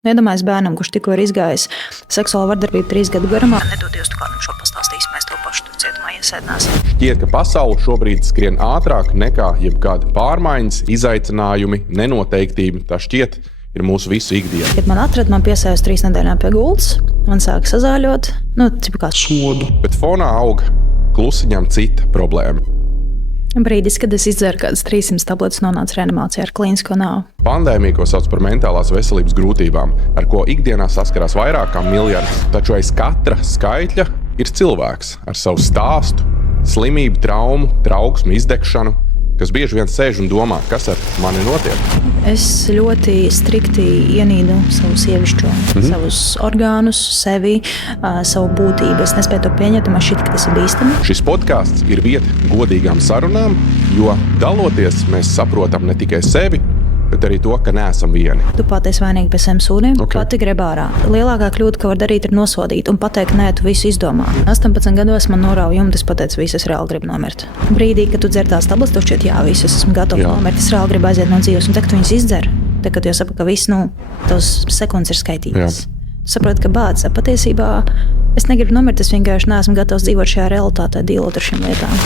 Iedomājies bērnam, kurš tikko ir izgājis seksuālu vardarbību 3 gadu garumā. Nedod Dievs, tu kādam šo pastāstīs, mēs to pašu tur cietumā iesēdināsim. Šķiet, ka pasaule šobrīd skrien ātrāk nekā jebkāda pārmaiņas, izaicinājumi, nenoteiktība. Tā šķiet ir mūsu visu ikdiena. Kad man atrada, man piesējās 3 nedēļām pie gultas, man sāka sazāļot, cipu kā sodu. Bet fonā aug klusiņām cita problēma. Brīdis, kad es izdzeru kādas 300 tabletes, nonācu reanimācijā ar klīnisko nāvi. Pandēmija, ko sauc par mentālās veselības grūtībām, ar ko ikdienā saskarās vairāk kā miljardi. Taču aiz katra skaitļa ir cilvēks ar savu stāstu, slimību, traumu, trauksmu, izdegšanu, kas bieži vien sēž un domā, kas ar mani notiek. Es ļoti strikti ienīdu savu sievišķo, savus orgānus, sevi, savu būtību. Es nespēju to pieņemt, man šķiet, ka tas ir bīstami. Šis podkāsts ir vieta godīgām sarunām, jo daloties mēs saprotam ne tikai sevi, bet arī to, ka neesam vieni. Tu pati esi vainīga pie saviem sūdiem, pati grib ārā. Lielākā kļūda, ko var darīt, ir nosodīt un pateikt, nē, tu visu izdomā. 18 gados man norauja jumtu, es pateicu, visu, es reāli gribu nomirt. Brīdī, kad tu dzer tās tabletes, tu šķiet, jā, visu, es esmu gatava nomirt, es reāli gribu aiziet no dzīves. Un tagad tu viņas izdzer, tagad tu jau saproti, ka viss, tavs sekundes ir skaitītas. Tu saproti, ka bāds, patiesībā es negribu nomirt, es vienkārši neesmu gatavs dzīvot šajā realitātē, dīlot ar šīm lietām.